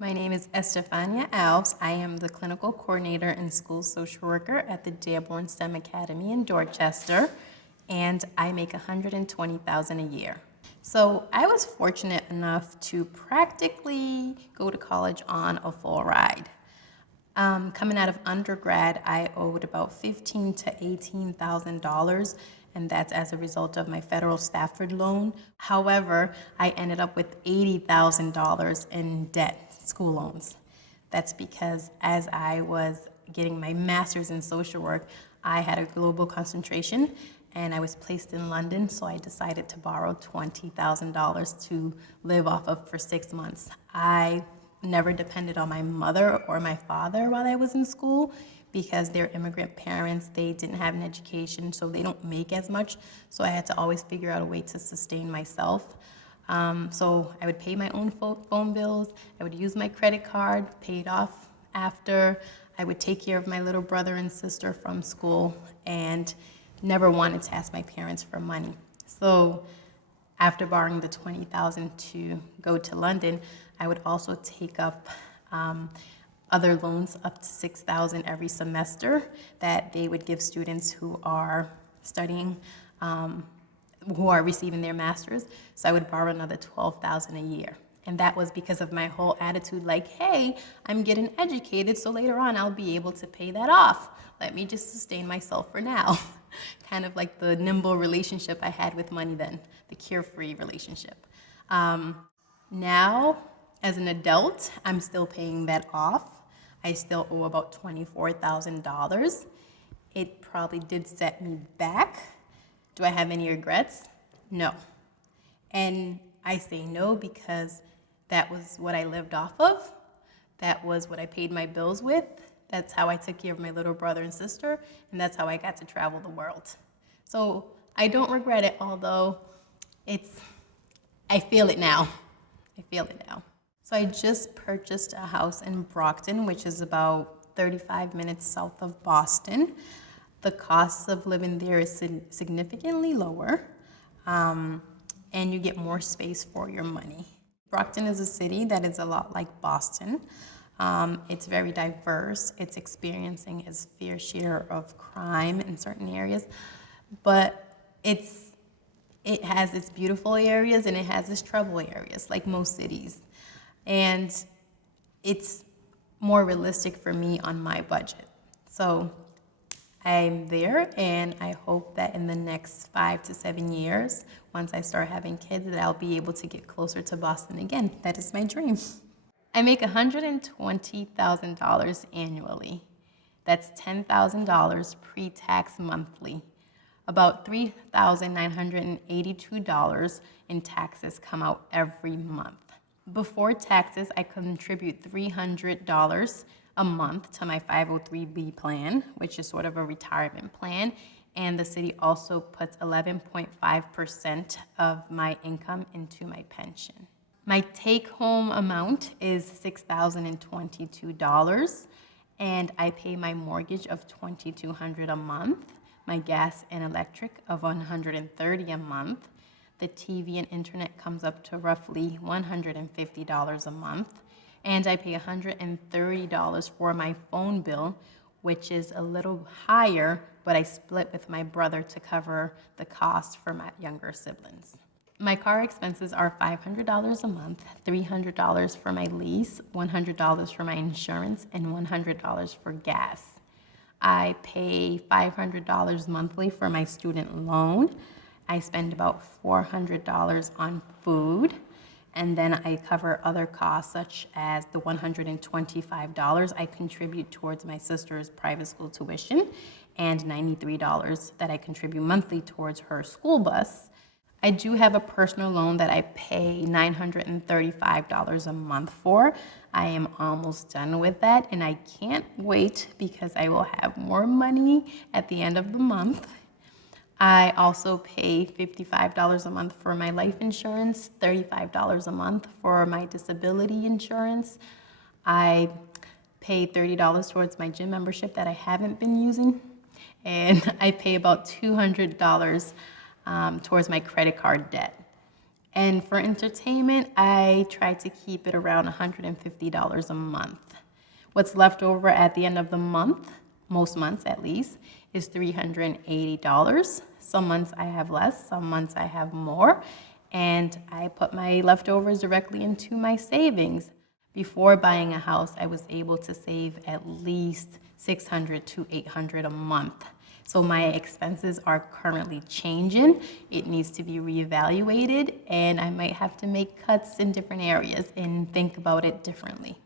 My name is Estefania Alves. I am the clinical coordinator and school social worker at the Dearborn STEM Academy in Dorchester, and I make $120,000 a year. So I was fortunate enough to practically go to college on a full ride. Coming out of undergrad, I owed about $15,000 to $18,000, and that's as a result of my federal Stafford loan. However, I ended up with $80,000 in debt, school loans. That's because as I was getting my master's in social work, I had a global concentration and I was placed in London, so I decided to borrow $20,000 to live off of for 6 months. I never depended on my mother or my father while I was in school because they're immigrant parents. They didn't have an education, so they don't make as much. So I had to always figure out a way to sustain myself. So I would pay my own phone bills. I would use my credit card, pay it off after. I would take care of my little brother and sister from school and never wanted to ask my parents for money. So after borrowing the $20,000 to go to London, I would also take up other loans up to $6,000 every semester that they would give students who are studying, who are receiving their masters. So I would borrow another $12,000 a year. And that was because of my whole attitude like, hey, I'm getting educated, so later on I'll be able to pay that off. Let me just sustain myself for now. Kind of like the nimble relationship I had with money then, the carefree relationship. Now, as an adult, I'm still paying that off. I still owe about $24,000. It probably did set me back. Do I have any regrets? No. And I say no because that was what I lived off of. That was what I paid my bills with. That's how I took care of my little brother and sister, and that's how I got to travel the world. So I don't regret it, although I feel it now. I feel it now. So I just purchased a house in Brockton, which is about 35 minutes south of Boston. The cost of living there is significantly lower, and you get more space for your money. Brockton is a city that is a lot like Boston. It's very diverse. It's experiencing its fair share of crime in certain areas, but it has its beautiful areas and it has its trouble areas, like most cities. And it's more realistic for me on my budget. So I'm there, and I hope that in the next 5 to 7 years, once I start having kids, that I'll be able to get closer to Boston again. That is my dream. I make $120,000 annually. That's $10,000 pre-tax monthly. About $3,982 in taxes come out every month. Before taxes, I contribute $300 a month to my 503B plan, which is sort of a retirement plan, and the city also puts 11.5% of my income into my pension. My take-home amount is $6,022, and I pay my mortgage of $2,200 a month, my gas and electric of $130 a month. The TV and internet comes up to roughly $150 a month, and I pay $130 for my phone bill, which is a little higher, but I split with my brother to cover the cost for my younger siblings. My car expenses are $500 a month, $300 for my lease, $100 for my insurance, and $100 for gas. I pay $500 monthly for my student loan. I spend about $400 on food, and then I cover other costs such as the $125 I contribute towards my sister's private school tuition and $93 that I contribute monthly towards her school bus. I do have a personal loan that I pay $935 a month for. I am almost done with that, and I can't wait because I will have more money at the end of the month. I also pay $55 a month for my life insurance, $35 a month for my disability insurance. I pay $30 towards my gym membership that I haven't been using, and I pay about $200 towards my credit card debt. And for entertainment, I try to keep it around $150 a month. What's left over at the end of the month, most months at least, is $380. Some months I have less, some months I have more. And I put my leftovers directly into my savings. Before buying a house, I was able to save at least $600 to $800 a month. So my expenses are currently changing. It needs to be reevaluated, and I might have to make cuts in different areas and think about it differently.